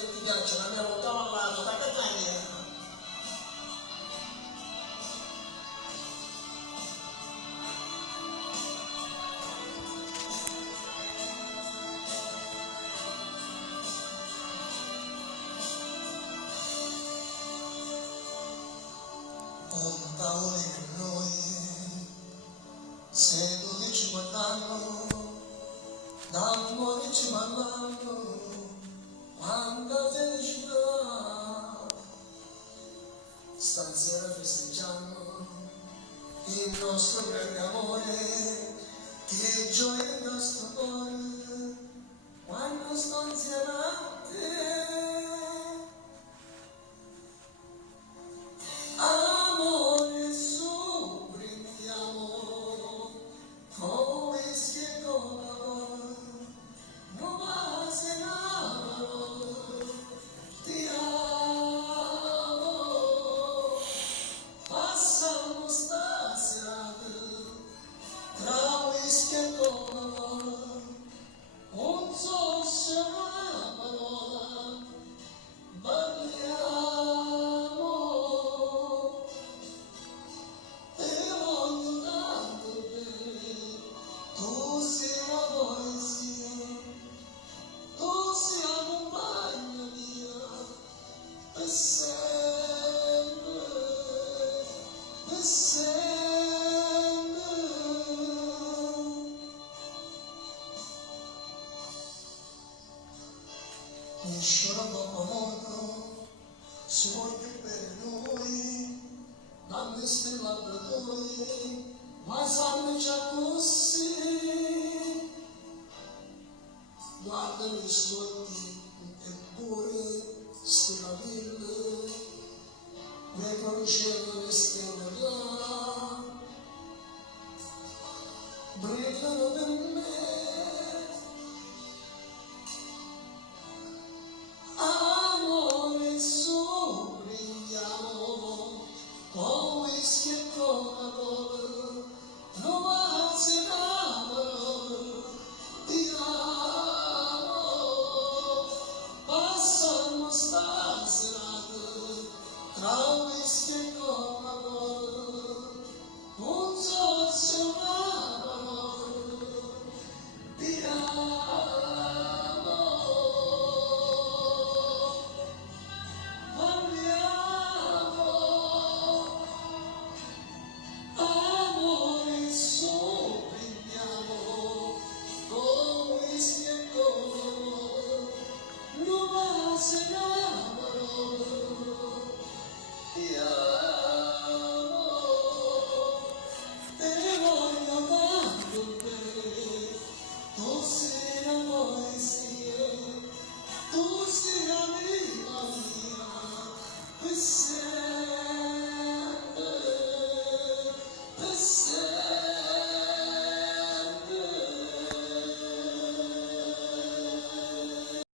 che ti piacciono, abbiamo parlato, da Catania. Un paone che noi, se 12 guardando, da cuore ci parlando, quanta felicità, stasera festeggiamo il nostro grande amore, che gioia il nostro cuore, quando sto insieme a te. Amore su, brindiamo, con whisky e Coca-Cola, non basta una parola, ti amo, passando stasera tra whisky e Coca-Cola, non so se una parola, parliamo. Nessuno dopo molto si vuole per noi, quando stella per noi, ma sanno già così. Guarda gli sguardi eppure stella mille, ne conoscevo le stelle là.